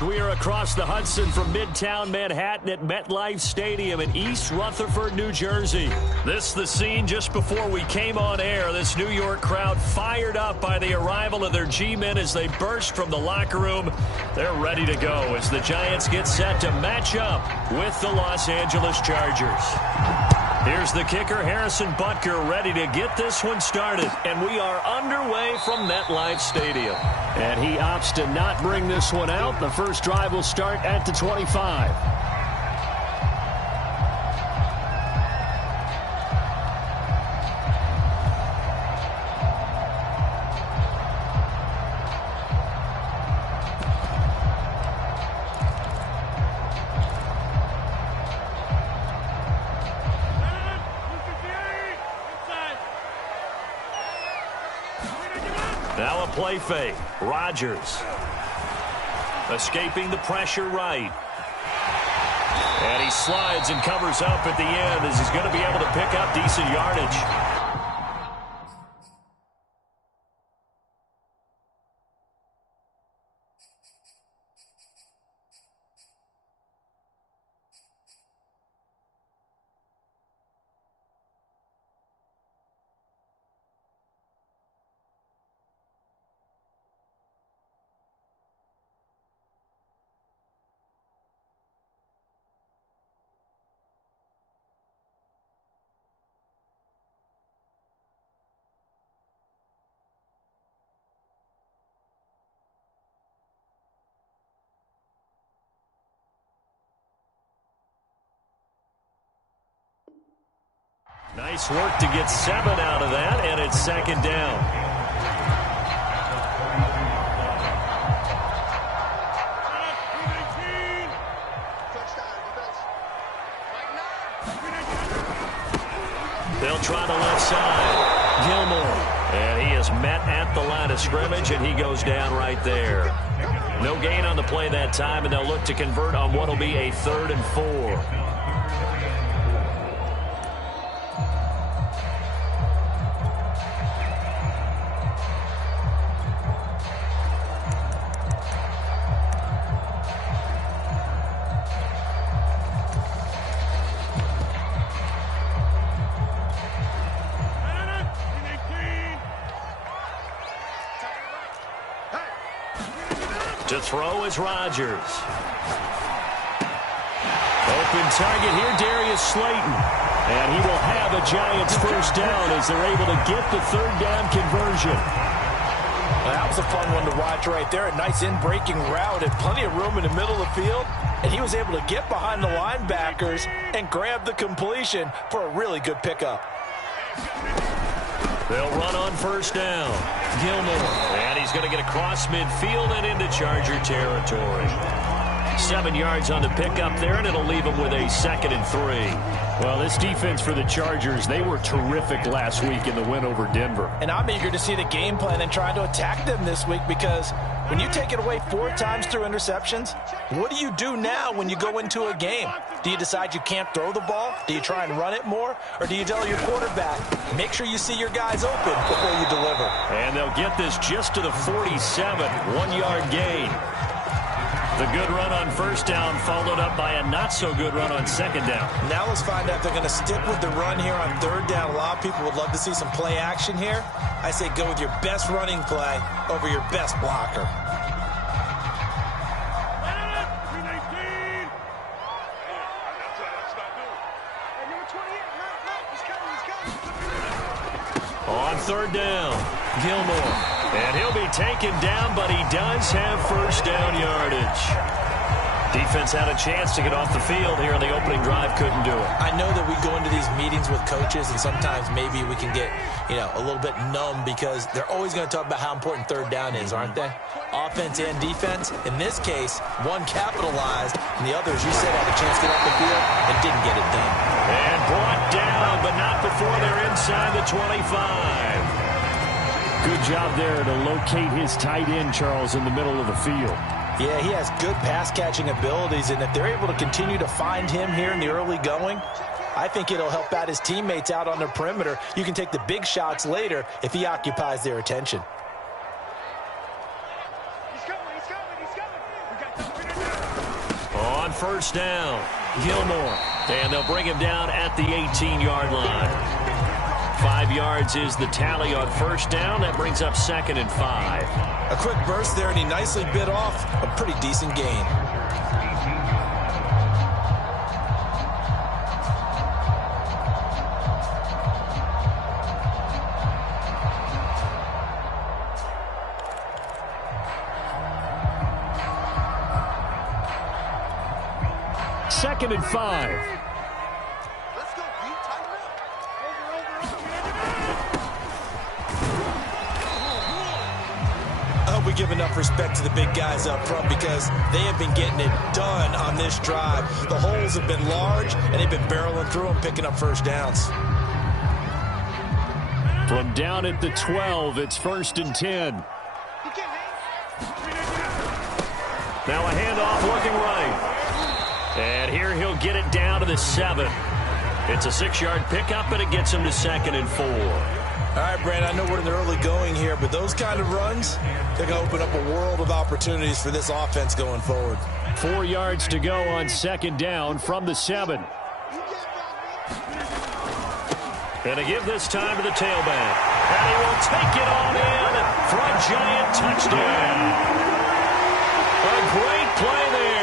We are across the Hudson from Midtown Manhattan at MetLife Stadium in East Rutherford, New Jersey. This is the scene just before we came on air. This New York crowd fired up by the arrival of their G-men as they burst from the locker room. They're ready to go as the Giants get set to match up with the Los Angeles Chargers. Here's the kicker, Harrison Butker, ready to get this one started. And we are underway from MetLife Stadium. And he opts to not bring this one out. The first drive will start at the 25. Now a play fake. Rodgers escaping the pressure right. And he slides and covers up at the end as he's going to be able to pick up decent yardage. Nice work to get 7 out of that, and it's second down. They'll try the left side. Gilmore. And he is met at the line of scrimmage, and he goes down right there. No gain on the play that time, and they'll look to convert on what will be a 3rd and 4. To throw is Rodgers. Open target here, Darius Slayton. And he will have a Giants first down as they're able to get the 3rd down conversion. Well, that was a fun one to watch right there. A nice in-breaking route and plenty of room in the middle of the field. And he was able to get behind the linebackers and grab the completion for a really good pickup. They'll run on first down. Gilmore. And he's going to get across midfield and into Charger territory. 7 yards on the pickup there, and it'll leave him with a 2nd and 3. Well, this defense for the Chargers, they were terrific last week in the win over Denver. And I'm eager to see the game plan and try to attack them this week, because when you take it away 4 times through interceptions, what do you do now when you go into a game? Do you decide you can't throw the ball? Do you try and run it more? Or do you tell your quarterback, make sure you see your guys open before you deliver? And they'll get this just to the 47, 1-yard gain. The good run on first down followed up by a not-so-good run on second down. Now let's find out if they're going to stick with the run here on 3rd down. A lot of people would love to see some play action here. I say go with your best running play over your best blocker. On 3rd down, Gilmore. And he'll be taken down, but he does have first down yardage. Defense had a chance to get off the field here in the opening drive, couldn't do it. I know that we go into these meetings with coaches, and sometimes maybe we can get, a little bit numb because they're always going to talk about how important 3rd down is, aren't they? Offense and defense. In this case, one capitalized, and the other, as you said, had a chance to get off the field and didn't get it done. And brought down, but not before they're inside the 25. Good job there to locate his tight end, Charles, in the middle of the field. Yeah, he has good pass-catching abilities, and if they're able to continue to find him here in the early going, I think it'll help out his teammates out on the perimeter. You can take the big shots later if he occupies their attention. first down. Gilmore. And they'll bring him down at the 18-yard line. 5 yards is the tally on first down. That brings up 2nd and 5. A quick burst there, and he nicely bit off a pretty decent gain. Second and 5. I hope we give enough respect to the big guys up front because they have been getting it done on this drive. The holes have been large, and they've been barreling through them, picking up first downs. From down at the 12, it's 1st and 10. Now a handoff looking right. And here he'll get it down to the 7. It's a 6-yard pickup, and it gets him to 2nd and 4. All right, Brand, I know we're in the early going here, but those kind of runs, they're going to open up a world of opportunities for this offense going forward. 4 yards to go on 2nd down from the 7. Going to give this time to the tailback. And he will take it on in for a giant touchdown. A great play there.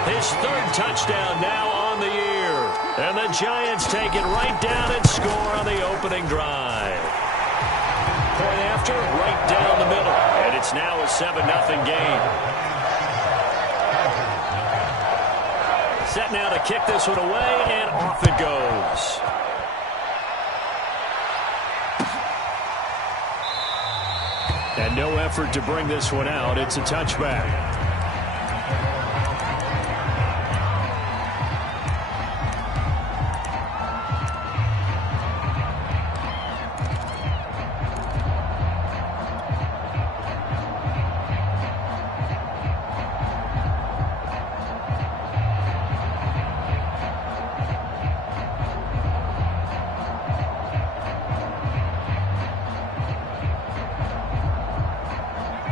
His 3rd touchdown now on the year. And the Giants take it right down and score on the opening drive. Point after, right down the middle. And it's now a 7-0 game. Set now to kick this one away, and off it goes. And no effort to bring this one out. It's a touchback.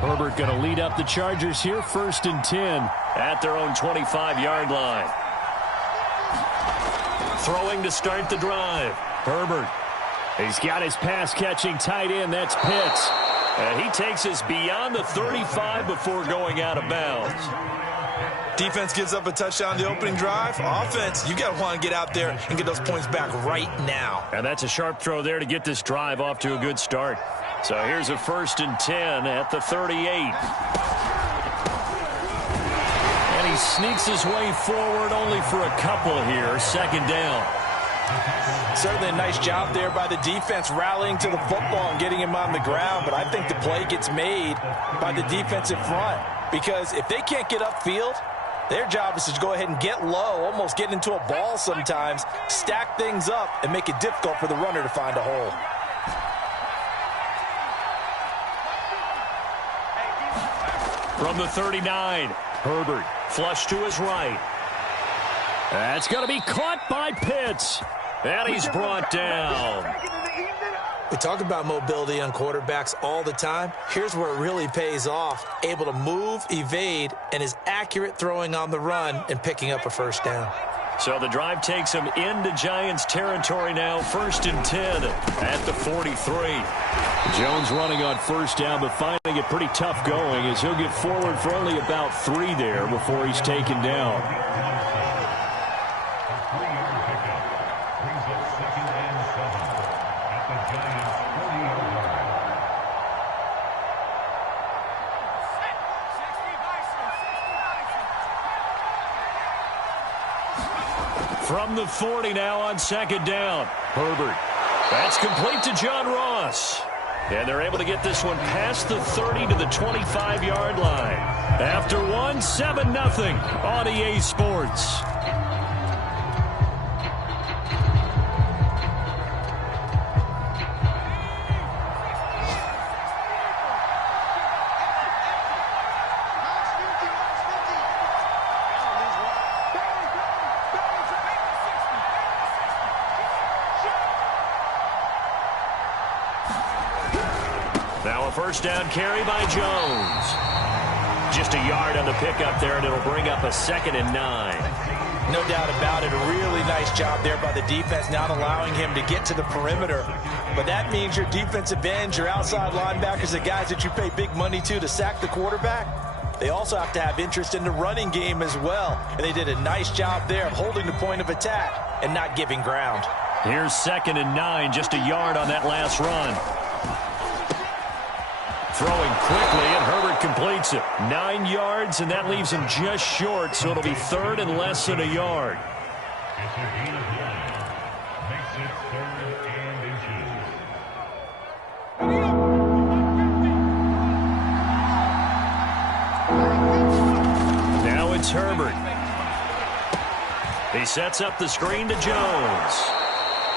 Herbert going to lead up the Chargers here, 1st and 10. At their own 25-yard line. Throwing to start the drive. Herbert. He's got his pass-catching tight end. That's Pitts. And he takes us beyond the 35 before going out of bounds. Defense gives up a touchdown on the opening drive. Offense, you got to want to get out there and get those points back right now. And that's a sharp throw there to get this drive off to a good start. So here's a 1st and 10 at the 38. And he sneaks his way forward only for a couple here. 2nd down. Certainly a nice job there by the defense rallying to the football and getting him on the ground. But I think the play gets made by the defensive front. Because if they can't get upfield, their job is to go ahead and get low, almost get into a ball sometimes, stack things up, and make it difficult for the runner to find a hole. From the 39, Herbert flush to his right. That's going to be caught by Pitts. And he's brought down. We talk about mobility on quarterbacks all the time. Here's where it really pays off. Able to move, evade, and is accurate throwing on the run and picking up a first down. So the drive takes him into Giants territory now. 1st and 10 at the 43. Jones running on first down, but finding it pretty tough going as he'll get forward for only about 3 there before he's taken down. From the 40 now on 2nd down. Herbert. That's complete to John Ross. And they're able to get this one past the 30 to the 25-yard line. After one, 7-0 on EA Sports. Now a first down carry by Jones. Just a yard on the pickup there, and it'll bring up a 2nd and 9. No doubt about it. A really nice job there by the defense, not allowing him to get to the perimeter. But that means your defensive ends, your outside linebackers, the guys that you pay big money to sack the quarterback, they also have to have interest in the running game as well. And they did a nice job there of holding the point of attack and not giving ground. Here's 2nd and 9, just a yard on that last run. Throwing quickly, and Herbert completes it. 9 yards, and that leaves him just short, so it'll be 3rd and less than a yard. Now it's Herbert. He sets up the screen to Jones.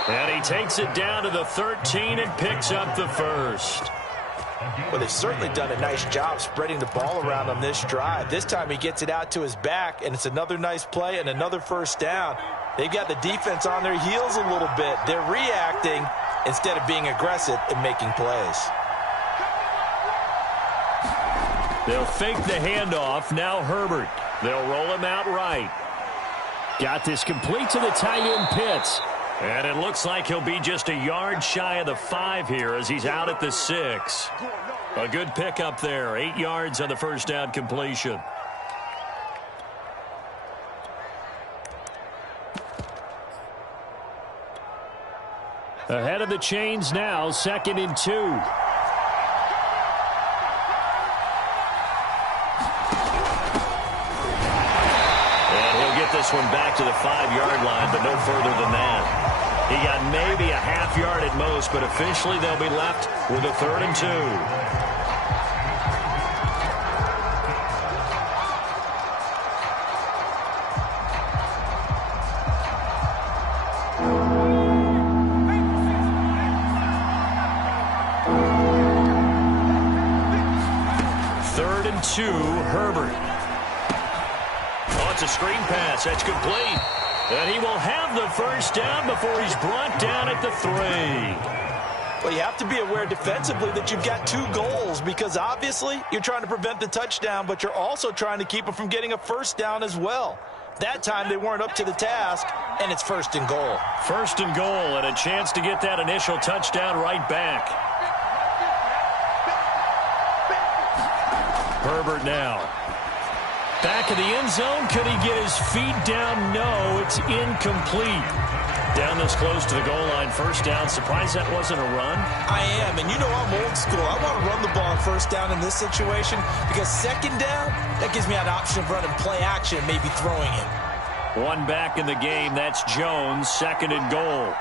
And he takes it down to the 13 and picks up the 1st. Well, they've certainly done a nice job spreading the ball around on this drive. This time he gets it out to his back, and it's another nice play and another 1st down. They've got the defense on their heels a little bit. They're reacting instead of being aggressive and making plays. They'll fake the handoff. Now Herbert. They'll roll him out right. Got this complete to the tight end Pitts. And it looks like he'll be just a yard shy of the 5 here as he's out at the 6. A good pickup there. 8 yards on the 1st down completion. Ahead of the chains now, 2nd and 2. And he'll get this one back to the 5-yard line, but no further than that. He got maybe a half yard at most, but officially they'll be left with a 3rd and 2. Third and 2, Herbert. Oh, it's a screen pass. That's complete. And he will have the 1st down before he's brought down at the 3. Well, you have to be aware defensively that you've got 2 goals because obviously you're trying to prevent the touchdown, but you're also trying to keep it from getting a 1st down as well. That time they weren't up to the task, and it's 1st and goal. 1st and goal, and a chance to get that initial touchdown right back. Herbert now. Back of the end zone. Could he get his feet down? No, it's incomplete. Down this close to the goal line. 1st down. Surprised that wasn't a run? I am, and you know I'm old school. I want to run the ball on 1st down in this situation because 2nd down, that gives me an option of running play action and maybe throwing it. One back in the game. That's Jones. 2nd and goal.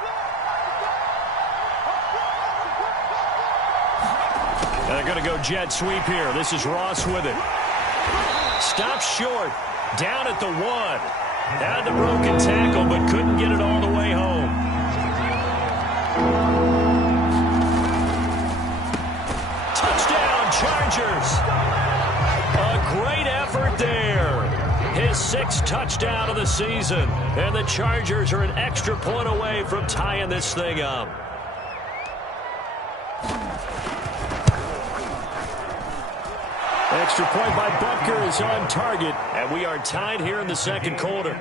And they're going to go jet sweep here. This is Ross with it. Stops short, down at the 1. Had the broken tackle, but couldn't get it all the way home. Touchdown, Chargers. A great effort there. His 6th touchdown of the season. And the Chargers are an extra point away from tying this thing up. Extra point by Butker is on target, and we are tied here in the 2nd quarter.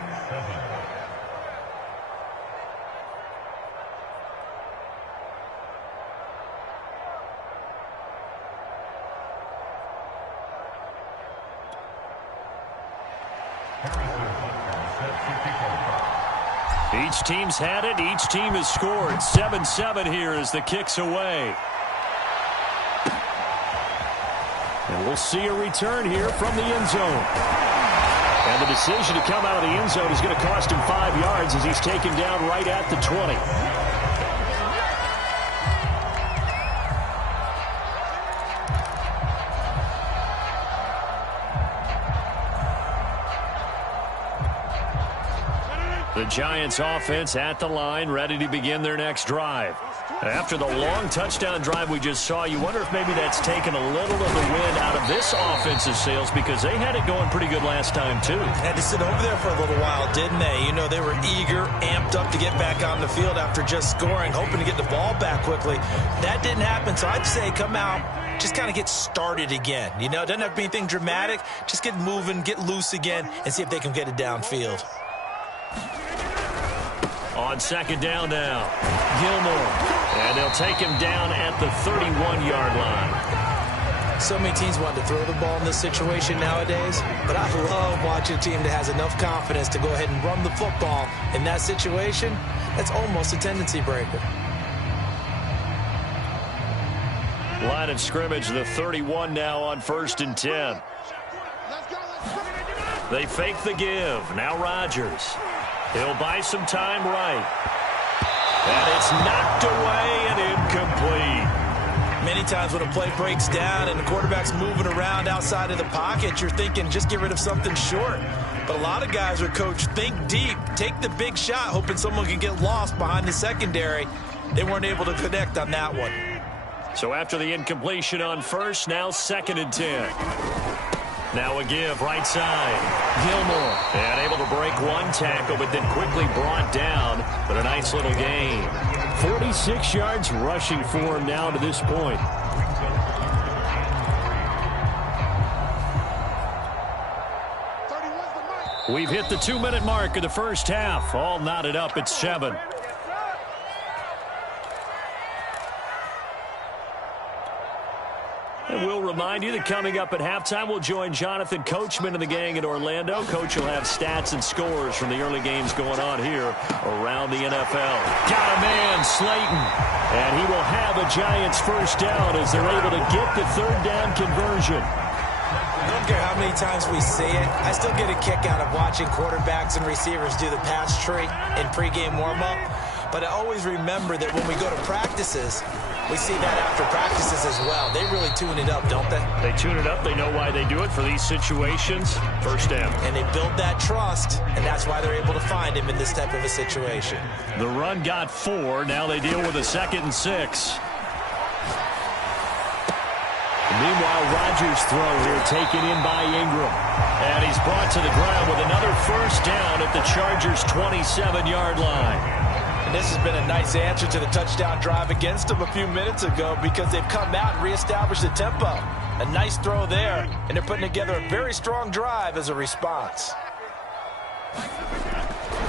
Each team's had it. Each team has scored. 7-7 here as the kick's away. And we'll see a return here from the end zone. And the decision to come out of the end zone is going to cost him 5 yards as he's taken down right at the 20. The Giants offense at the line, ready to begin their next drive. After the long touchdown drive we just saw, you wonder if maybe that's taken a little of the wind out of this offensive sails because they had it going pretty good last time too. Had to sit over there for a little while, didn't they? You know, they were eager, amped up to get back on the field after just scoring, hoping to get the ball back quickly. That didn't happen, so I'd say come out, just kind of get started again. You know, it doesn't have to be anything dramatic. Just get moving, get loose again, and see if they can get it downfield. On second down now, Gilmore. And they'll take him down at the 31-yard line. So many teams want to throw the ball in this situation nowadays, but I love watching a team that has enough confidence to go ahead and run the football in that situation. That's almost a tendency breaker. Line of scrimmage, the 31 now on 1st and 10. They fake the give. Now Rodgers. He'll buy some time right. And it's knocked away and incomplete. Many times when a play breaks down and the quarterback's moving around outside of the pocket, you're thinking just get rid of something short. But a lot of guys are coached, think deep, take the big shot, hoping someone can get lost behind the secondary. They weren't able to connect on that one. So after the incompletion on first, now 2nd and 10. Now a give, right side. Gilmore. And able to break one tackle, but then quickly brought down. But a nice little gain. 46 yards rushing for him now to this point. We've hit the 2-minute mark of the first half. All knotted up at 7. And we'll remind you that coming up at halftime, we'll join Jonathan Coachman and the gang in Orlando. Coach will have stats and scores from the early games going on here around the NFL. Got a man, Slayton. And he will have a Giants first down as they're able to get the 3rd down conversion. I don't care how many times we see it. I still get a kick out of watching quarterbacks and receivers do the pass tree in pregame warm-up. But I always remember that when we go to practices, we see that after practices as well. They really tune it up, don't they? They tune it up. They know why they do it for these situations. First down. And they build that trust, and that's why they're able to find him in this type of a situation. The run got 4. Now they deal with a 2nd and 6. Meanwhile, Rodgers' throw here taken in by Ingram. And he's brought to the ground with another first down at the Chargers' 27-yard line. And this has been a nice answer to the touchdown drive against them a few minutes ago because they've come out and reestablished the tempo. A nice throw there, and they're putting together a very strong drive as a response.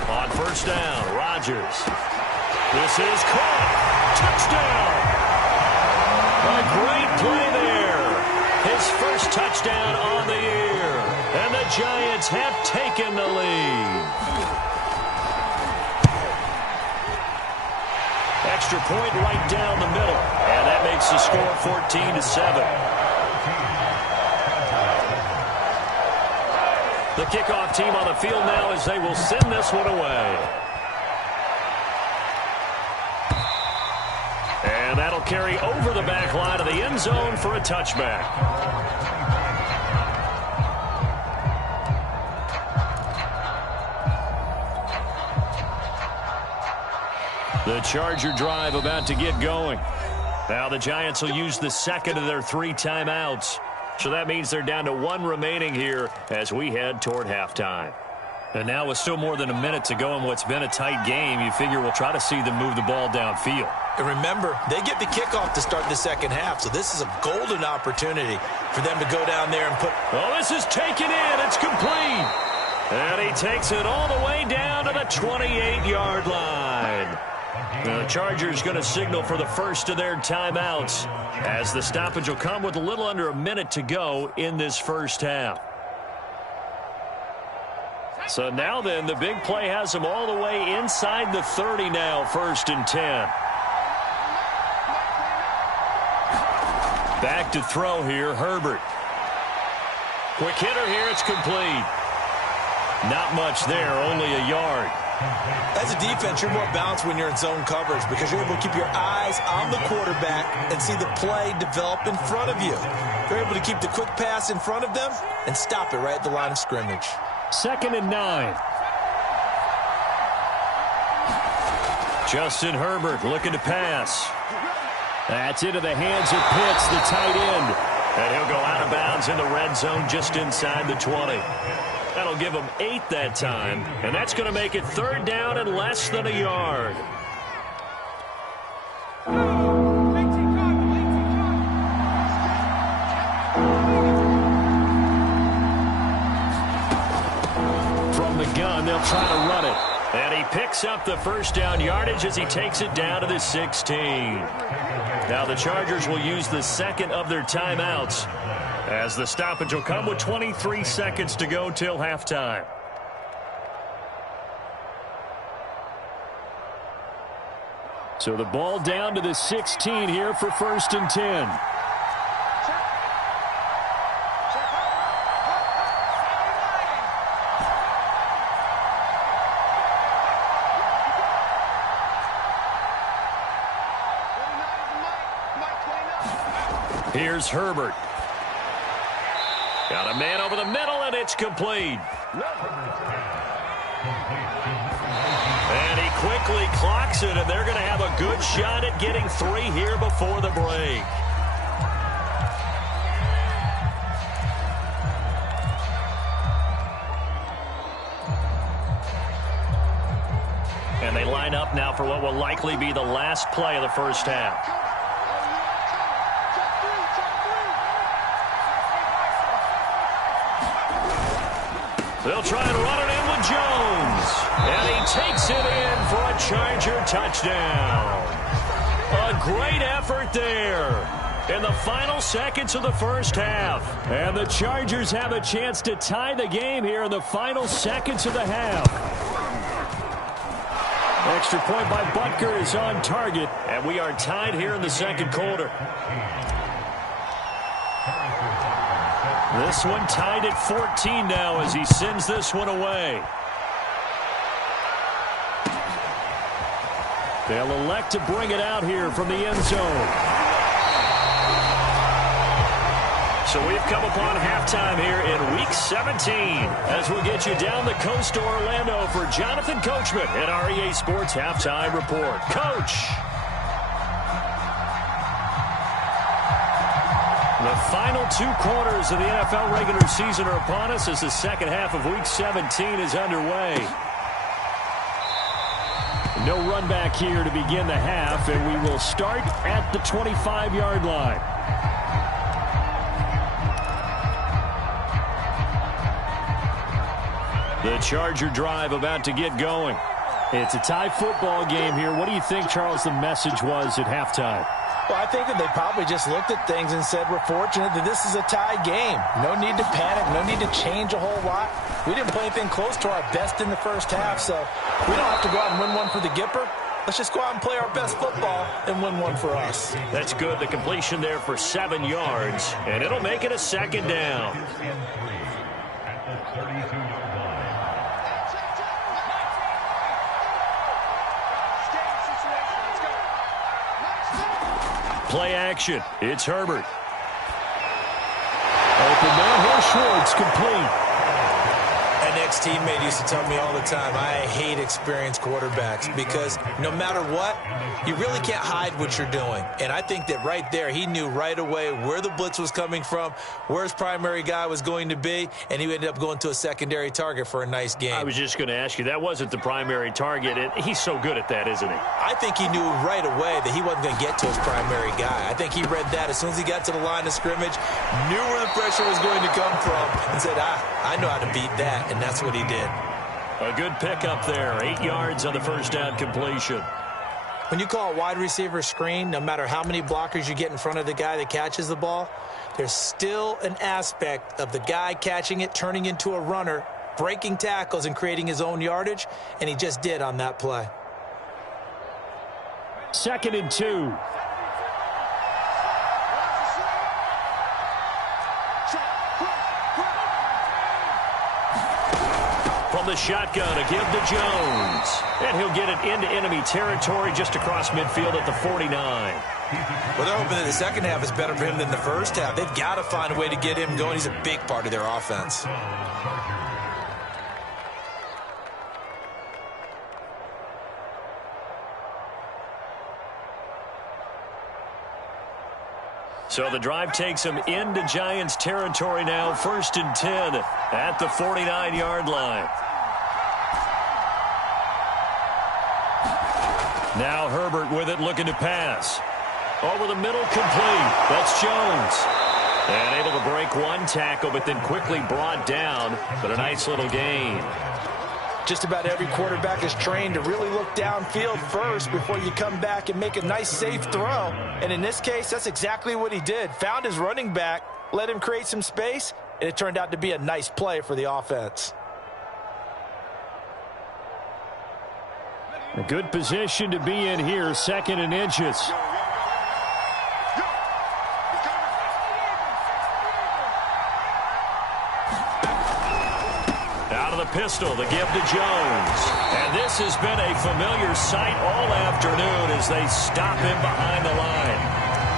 On first down, Rodgers. This is caught. Touchdown. A great play there. His first touchdown on the year. And the Giants have taken the lead. Extra point right down the middle. And that makes the score 14-7. The kickoff team on the field now as they will send this one away. And that'll carry over the back line of the end zone for a touchback. The Charger drive about to get going. Now the Giants will use the 2nd of their 3 timeouts. So that means they're down to 1 remaining here as we head toward halftime. And now with still more than a minute to go in what's been a tight game, you figure we'll try to see them move the ball downfield. And remember, they get the kickoff to start the second half, so this is a golden opportunity for them to go down there and put... Oh, this is taken in. It's complete. And he takes it all the way down to the 28-yard line. The Chargers going to signal for the first of their timeouts as the stoppage will come with a little under a minute to go in this first half. So now then, the big play has them all the way inside the 30 now, 1st and 10. Back to throw here, Herbert. Quick hitter here, it's complete. Not much there, only a yard. As a defense, you're more balanced when you're in zone coverage because you're able to keep your eyes on the quarterback and see the play develop in front of you. You're able to keep the quick pass in front of them and stop it right at the line of scrimmage. 2nd and 9. Justin Herbert looking to pass. That's into the hands of Pitts, the tight end. And he'll go out of bounds in the red zone just inside the 20. That'll give him 8 that time. And that's going to make it 3rd down and less than a yard. They'll try to run it. And he picks up the first down yardage as he takes it down to the 16. Now the Chargers will use the second of their timeouts as the stoppage will come with 23 seconds to go till halftime. So the ball down to the 16 here for 1st and 10. Here's Herbert. Got a man over the middle, and it's complete. And he quickly clocks it, and they're going to have a good shot at getting 3 here before the break. And they line up now for what will likely be the last play of the first half. They'll try and run it in with Jones. And he takes it in for a Charger touchdown. A great effort there in the final seconds of the first half. And the Chargers have a chance to tie the game here in the final seconds of the half. Extra point by Butker is on target. And we are tied here in the second quarter. This one tied at 14 now as he sends this one away. They'll elect to bring it out here from the end zone. So we've come upon halftime here in Week 17 as we'll get you down the coast to Orlando for Jonathan Coachman at our EA Sports Halftime Report. Coach. The final 2 quarters of the NFL regular season are upon us as the second half of Week 17 is underway. No run back here to begin the half, and we will start at the 25-yard line. The Charger drive about to get going. It's a tie football game here. What do you think, Charles, the message was at halftime? Well, I think that they probably just looked at things and said, we're fortunate that this is a tie game. No need to panic. No need to change a whole lot. We didn't play anything close to our best in the first half, so we don't have to go out and win one for the Gipper. Let's just go out and play our best football and win one for us. That's good. The completion there for 7 yards, and it'll make it a second down. Play action. It's Herbert. Open man here, Schwartz, complete. An ex-teammate used to tell me all the time, I hate experienced quarterbacks because no matter what, you really can't hide what you're doing. And I think that right there, he knew right away where the blitz was coming from, where his primary guy was going to be, and he ended up going to a secondary target for a nice game. I was just going to ask you, that wasn't the primary target. He's so good at that, isn't he? I think he knew right away that he wasn't going to get to his primary guy. I think he read that as soon as he got to the line of scrimmage, knew where the pressure was going to come from, and said, I know how to beat that, and that's what he did. A good pickup there, 8 yards on the first down completion. When you call a wide receiver screen, no matter how many blockers you get in front of the guy that catches the ball, there's still an aspect of the guy catching it, turning into a runner, breaking tackles and creating his own yardage, and he just did on that play. 2nd and 2. From the shotgun, a give to Jones. And he'll get it into enemy territory just across midfield at the 49. Well, they're hoping that the second half is better for him than the first half. They've got to find a way to get him going. He's a big part of their offense. So the drive takes him into Giants territory now, 1st and 10 at the 49-yard line. Now Herbert with it, looking to pass. Over the middle, complete. That's Jones. And able to break one tackle, but then quickly brought down. But a nice little gain. Just about every quarterback is trained to really look downfield first before you come back and make a nice, safe throw. And in this case, that's exactly what he did. Found his running back, let him create some space, and it turned out to be a nice play for the offense. A good position to be in here, 2nd and inches. Out of the pistol, the give to Jones. And this has been a familiar sight all afternoon as they stop him behind the line.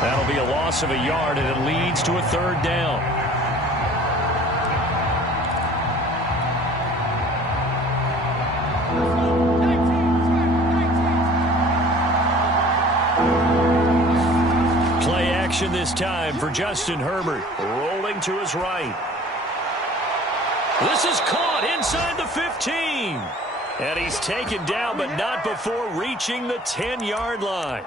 That'll be a loss of a yard, and it leads to a 3rd down. This time for Justin Herbert, rolling to his right. This is caught inside the 15. And he's taken down, but not before reaching the 10-yard line.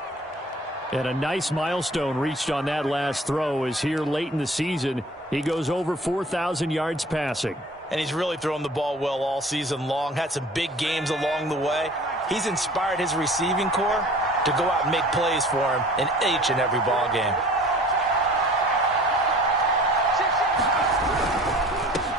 And a nice milestone reached on that last throw as here late in the season, he goes over 4,000 yards passing. And he's really thrown the ball well all season long, had some big games along the way. He's inspired his receiving corps to go out and make plays for him in each and every ball game.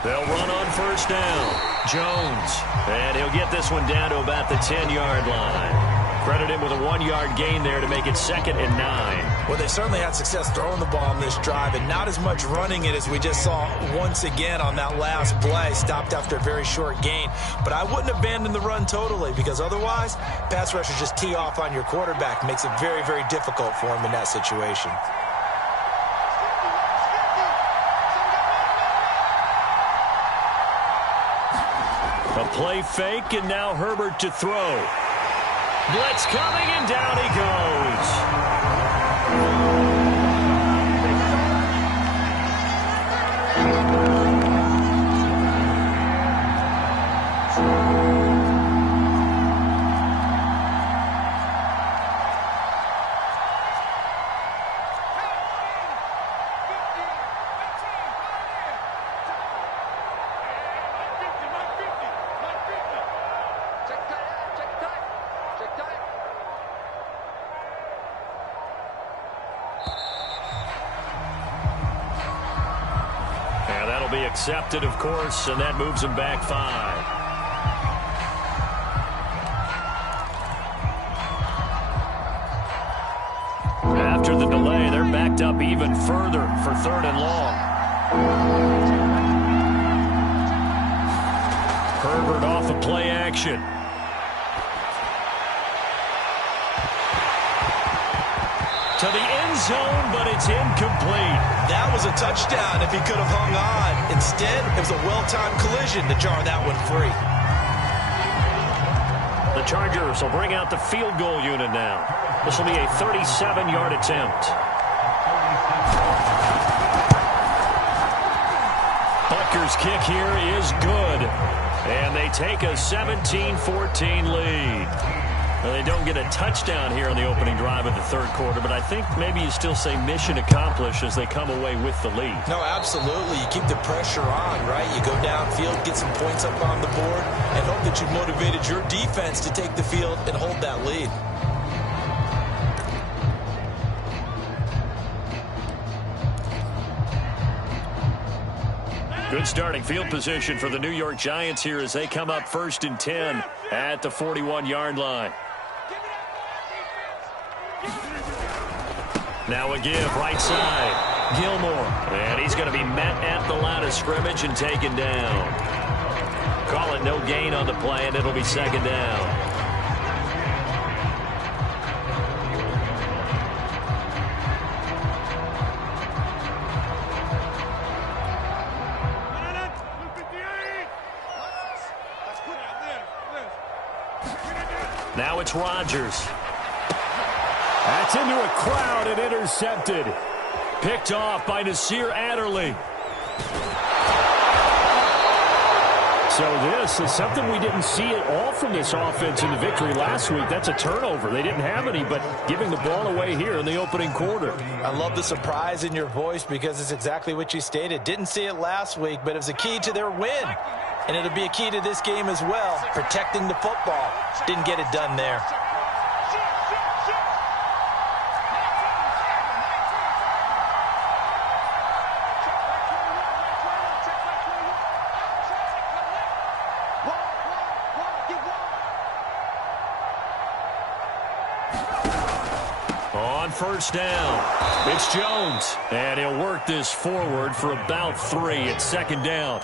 They'll run on 1st down. Jones. And he'll get this one down to about the 10-yard line. Credit him with a 1-yard gain there to make it 2nd and 9. Well, they certainly had success throwing the ball on this drive and not as much running it as we just saw once again on that last play. Stopped after a very short gain. But I wouldn't abandon the run totally because otherwise, pass rushers just tee off on your quarterback. Makes it very, very difficult for him in that situation. A play fake, and now Herbert to throw. Blitz coming, and down he goes. Be accepted, of course, and that moves him back 5. After the delay, they're backed up even further for 3rd and long. Herbert off of play action. To the end zone, but it's incomplete. That was a touchdown if he could have hung on. Instead, it was a well-timed collision to jar that one free. The Chargers will bring out the field goal unit now. This will be a 37-yard attempt. Butker's kick here is good. And they take a 17-14 lead. Well, they don't get a touchdown here on the opening drive of the 3rd quarter, but I think maybe you still say mission accomplished as they come away with the lead. No, absolutely. You keep the pressure on, right? You go downfield, get some points up on the board, and hope that you've motivated your defense to take the field and hold that lead. Good starting field position for the New York Giants here as they come up 1st and 10 at the 41-yard line. Now a give right side. Gilmore. And he's going to be met at the line of scrimmage and taken down. Call it no gain on the play, and it'll be 2nd down. Now it's Rodgers. That's into a crowd and intercepted. Picked off by Nasir Adderley. So this is something we didn't see at all from this offense in the victory last week. That's a turnover. They didn't have any, but giving the ball away here in the opening quarter. I love the surprise in your voice because it's exactly what you stated. Didn't see it last week, but it was a key to their win. And it'll be a key to this game as well, protecting the football. Didn't get it done there. On first down, it's Jones, and he'll work this forward for about 3 at second down.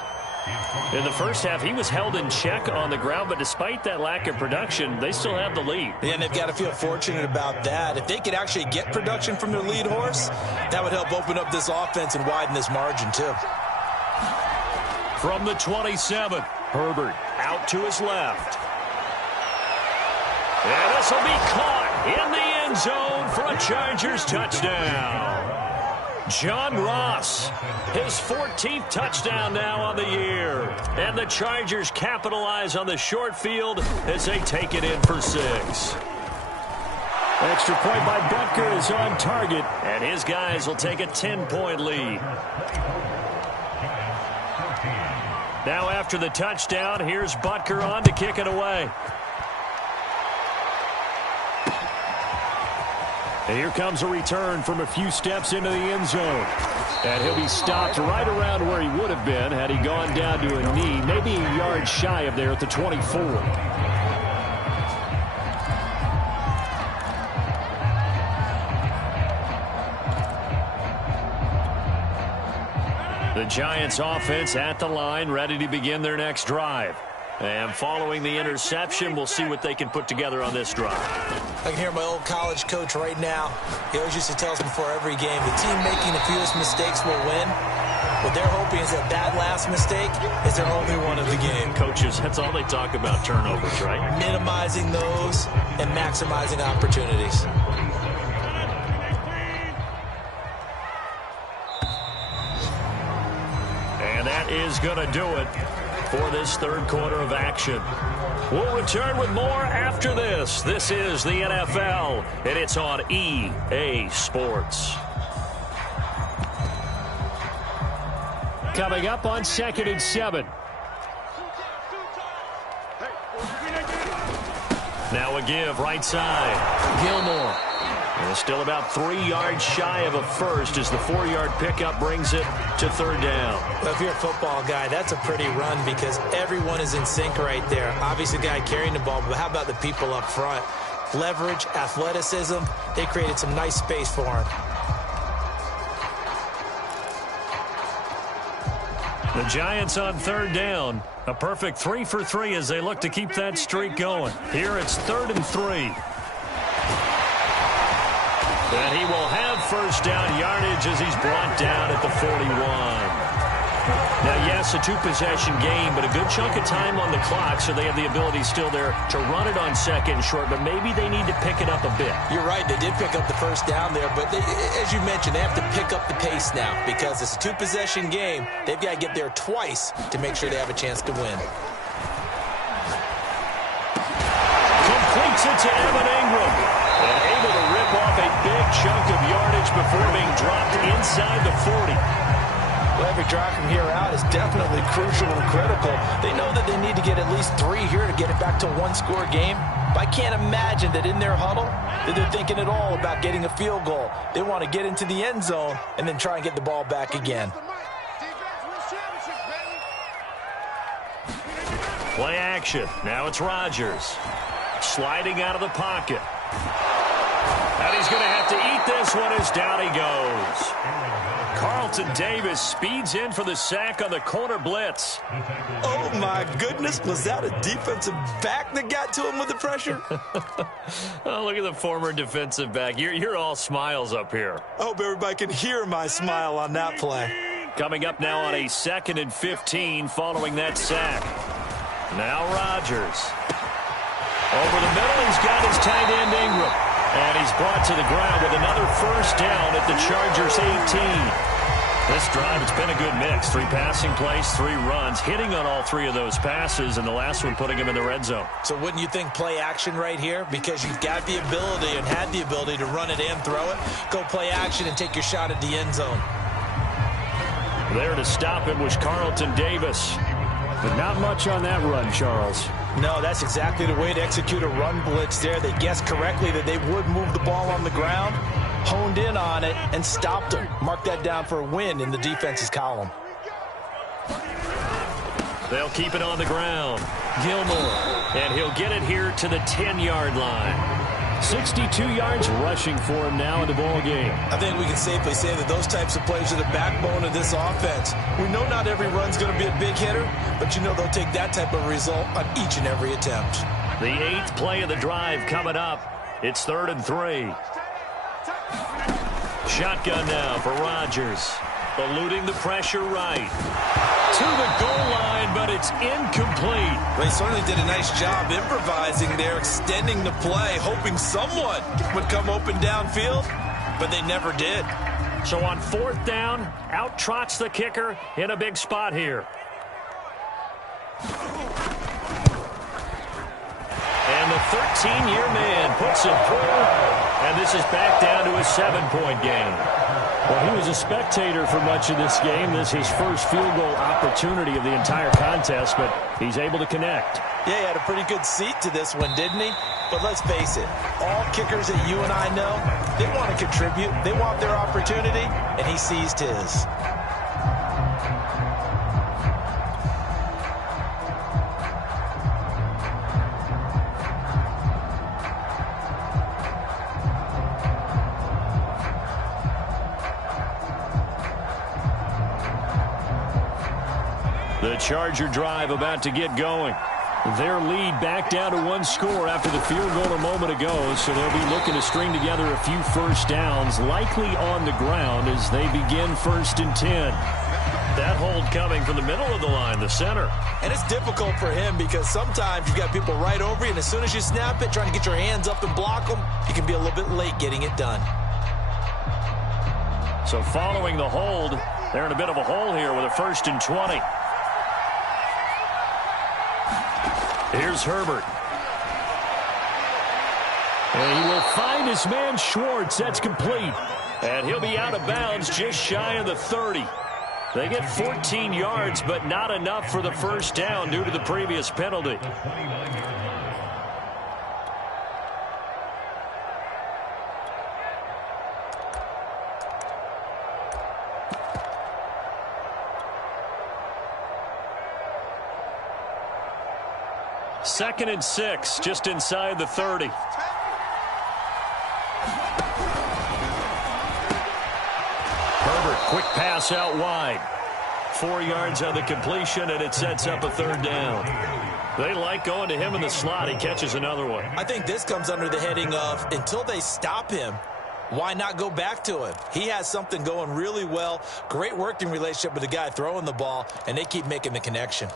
In the first half, he was held in check on the ground, but despite that lack of production, they still have the lead. Yeah, and they've got to feel fortunate about that. If they could actually get production from their lead horse, that would help open up this offense and widen this margin too. From the 27, Herbert out to his left. And this will be caught in the end zone for a Chargers touchdown. John Ross, his 14th touchdown now on the year. And the Chargers capitalize on the short field as they take it in for 6. Extra point by Butker is on target, and his guys will take a 10-point lead. Now after the touchdown, here's Butker on to kick it away. And here comes a return from a few steps into the end zone. And he'll be stopped right around where he would have been had he gone down to a knee, maybe a yard shy of there at the 24. The Giants offense at the line, ready to begin their next drive. And following the interception, we'll see what they can put together on this drive. I can hear my old college coach right now. He always used to tell us before every game, the team making the fewest mistakes will win. What they're hoping is that last mistake is their only one of the game. Coaches, that's all they talk about, turnovers, right? Minimizing those and maximizing opportunities. And that is going to do it for this third quarter of action. We'll return with more after this. This is the NFL, and it's on EA Sports. Coming up on 2nd and 7. Now a give right side. Gilmore. And still about 3 yards shy of a first as the 4-yard pickup brings it to third down. Well, if you're a football guy, that's a pretty run because everyone is in sync right there. Obviously, the guy carrying the ball, but how about the people up front? Leverage, athleticism, they created some nice space for him. The Giants on third down. A perfect 3 for 3 as they look to keep that streak going. Here it's 3rd and 3. And he will have first down yardage as he's brought down at the 41. Now, yes, a 2-possession game, but a good chunk of time on the clock, so they have the ability still there to run it on 2nd and short, but maybe they need to pick it up a bit. You're right. They did pick up the first down there, but as you mentioned, they have to pick up the pace now because it's a 2-possession game. They've got to get there twice to make sure they have a chance to win. Completes it to Evan Ingram. And able to rip off a big chunk of yardage before being dropped inside the 40. Well, every drive from here out is definitely crucial and critical. They know that they need to get at least 3 here to get it back to a 1-score game. But I can't imagine that in their huddle that they're thinking at all about getting a field goal. They want to get into the end zone and then try and get the ball back again. Play action. Now it's Rodgers. Sliding out of the pocket. And he's going to have to eat this one as down he goes. Carlton Davis speeds in for the sack on the corner blitz. Oh, my goodness. Was that a defensive back that got to him with the pressure? Oh, look at the former defensive back. You're all smiles up here. I hope everybody can hear my smile on that play. Coming up now on a 2nd and 15 following that sack. Now Rodgers. Over the middle, he's got his tight end Ingram. And he's brought to the ground with another first down at the Chargers 18. This drive, it's been a good mix. 3 passing plays, 3 runs, hitting on all 3 of those passes, and the last one putting him in the red zone. So wouldn't you think play action right here? Because you've got the ability and had the ability to run it and throw it. Go play action and take your shot at the end zone. There to stop him was Carlton Davis. But not much on that run, Charles. No, that's exactly the way to execute a run blitz there. They guessed correctly that they would move the ball on the ground, honed in on it, and stopped them. Mark that down for a win in the defense's column. They'll keep it on the ground. Gilmore. And he'll get it here to the 10-yard line. 62 yards rushing for him now in the ball game. I think we can safely say that those types of plays are the backbone of this offense. We know not every run's going to be a big hitter, but you know they'll take that type of result on each and every attempt. The 8th play of the drive coming up. It's 3rd and 3. Shotgun now for Rodgers. Eluding the pressure right. To the goal line, but it's incomplete. They certainly did a nice job improvising there, extending the play, hoping someone would come open downfield, but they never did. So on 4th down, out trots the kicker in a big spot here. And the 13-year man puts it through, and this is back down to a 7-point game. Well, he was a spectator for much of this game. This is his first field goal opportunity of the entire contest, but he's able to connect. Yeah, he had a pretty good seat to this one, didn't he? But let's face it, all kickers that you and I know, they want to contribute. They want their opportunity, and he seized his. The Charger drive about to get going. Their lead back down to 1 score after the field goal a moment ago, so they'll be looking to string together a few first downs, likely on the ground as they begin 1st and 10. That hold coming from the middle of the line, the center. And it's difficult for him because sometimes you've got people right over you, and as soon as you snap it, trying to get your hands up and block them, you can be a little bit late getting it done. So following the hold, they're in a bit of a hole here with a 1st and 20. Here's Herbert. And he will find his man Schwartz. That's complete. And he'll be out of bounds just shy of the 30. They get 14 yards, but not enough for the first down due to the previous penalty. Second and 6, just inside the 30. Herbert, quick pass out wide. 4 yards on the completion, and it sets up a 3rd down. They like going to him in the slot. He catches another one. I think this comes under the heading of, until they stop him, why not go back to him? He has something going really well. Great working relationship with the guy throwing the ball, and they keep making the connection.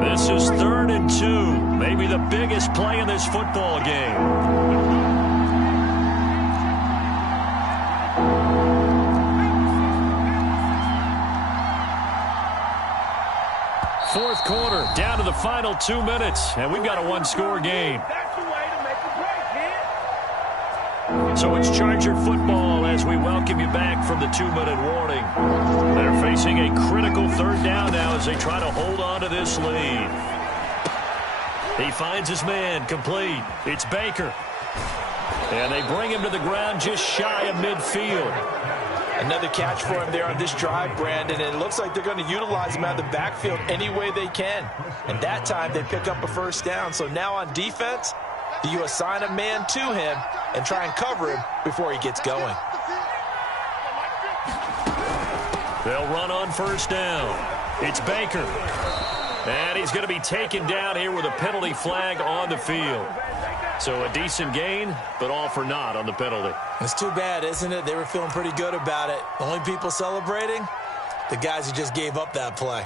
This is 3rd and 2. Maybe the biggest play in this football game. Fourth quarter, down to the final 2 minutes, and we've got a 1-score game. So it's Charger football as we welcome you back from the 2-minute warning. They're facing a critical 3rd down now as they try to hold on to this lead. He finds his man, complete. It's Baker. And they bring him to the ground just shy of midfield. Another catch for him there on this drive, Brandon, and it looks like they're going to utilize him out of the backfield any way they can. And that time they pick up a 1st down. So now on defense, do you assign a man to him and try and cover him before he gets going? They'll run on 1st down. It's Baker. And he's going to be taken down here with a penalty flag on the field. So a decent gain, but all for naught on the penalty. It's too bad, isn't it? They were feeling pretty good about it. The only people celebrating, the guys who just gave up that play.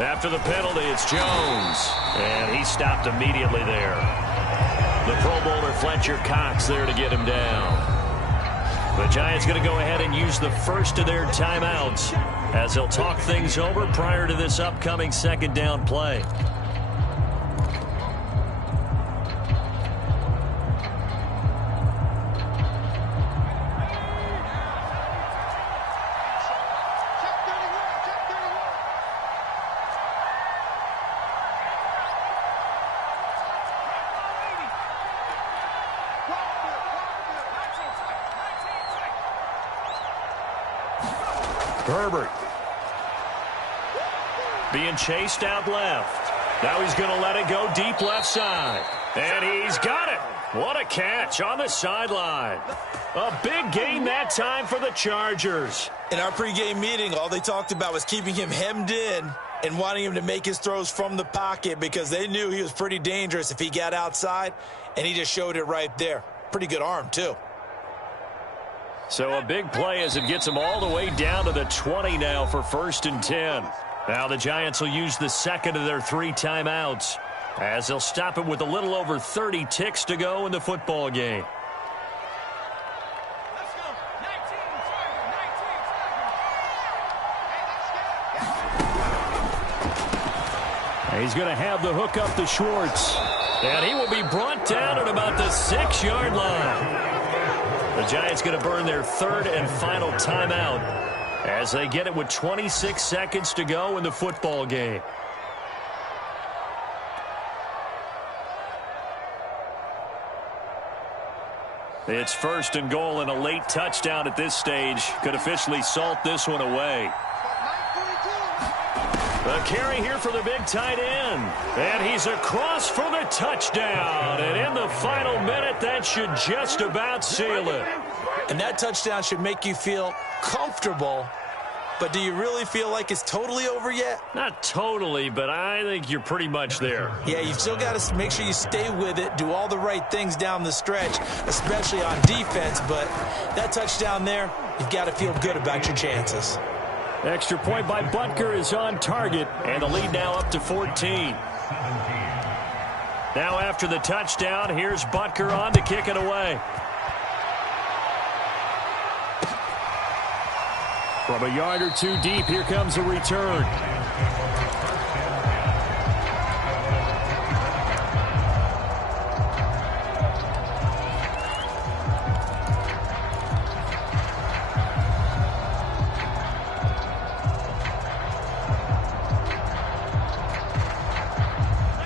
After the penalty, it's Jones. And he stopped immediately there. The Pro Bowler Fletcher Cox there to get him down. The Giants going to go ahead and use the first of their timeouts as they'll talk things over prior to this upcoming second down play. Herbert being chased out left. Now he's going to let it go deep left side. And he's got it. What a catch on the sideline. A big gain that time for the Chargers. In our pregame meeting, all they talked about was keeping him hemmed in and wanting him to make his throws from the pocket because they knew he was pretty dangerous if he got outside, and he just showed it right there. Pretty good arm, too. So a big play as it gets them all the way down to the 20 now for 1st and 10. Now the Giants will use the second of their 3 timeouts as they'll stop it with a little over 30 ticks to go in the football game. He's going to have the hook up to Schwartz. And he will be brought down at about the 6-yard line. The Giants going to burn their 3rd and final timeout as they get it with 26 seconds to go in the football game. It's 1st and goal, and a late touchdown at this stage could officially salt this one away. The carry here for the big tight end. And he's across for the touchdown. And in the final minute, that should just about seal it. And that touchdown should make you feel comfortable. But do you really feel like it's totally over yet? Not totally, but I think you're pretty much there. Yeah, you've still got to make sure you stay with it, do all the right things down the stretch, especially on defense. But that touchdown there, you've got to feel good about your chances. Extra point by Butker is on target, and the lead now up to 14. Now after the touchdown, here's Butker on to kick it away. From a yard or two deep, here comes a return.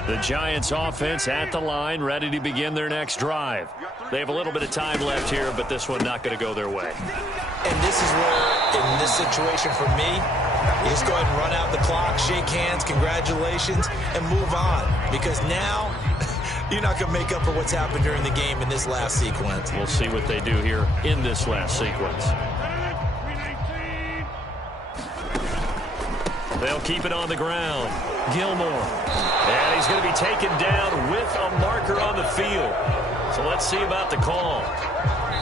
The Giants offense at the line, ready to begin their next drive. They have a little bit of time left here, but this one not going to go their way. And this is where, in this situation for me, you just go ahead and run out the clock, shake hands, congratulations, and move on. Because now, you're not going to make up for what's happened during the game in this last sequence. We'll see what they do here in this last sequence. They'll keep it on the ground. Gilmore. And he's going to be taken down with a marker on the field. So let's see about the call.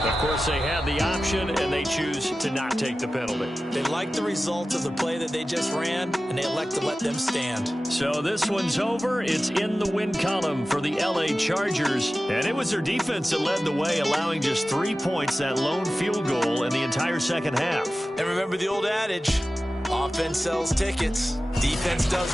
Of course, they have the option, and they choose to not take the penalty. They like the results of the play that they just ran, and they elect to let them stand. So this one's over. It's in the win column for the L.A. Chargers. And it was their defense that led the way, allowing just 3 points, that lone field goal in the entire second half. And remember the old adage, offense sells tickets, defense does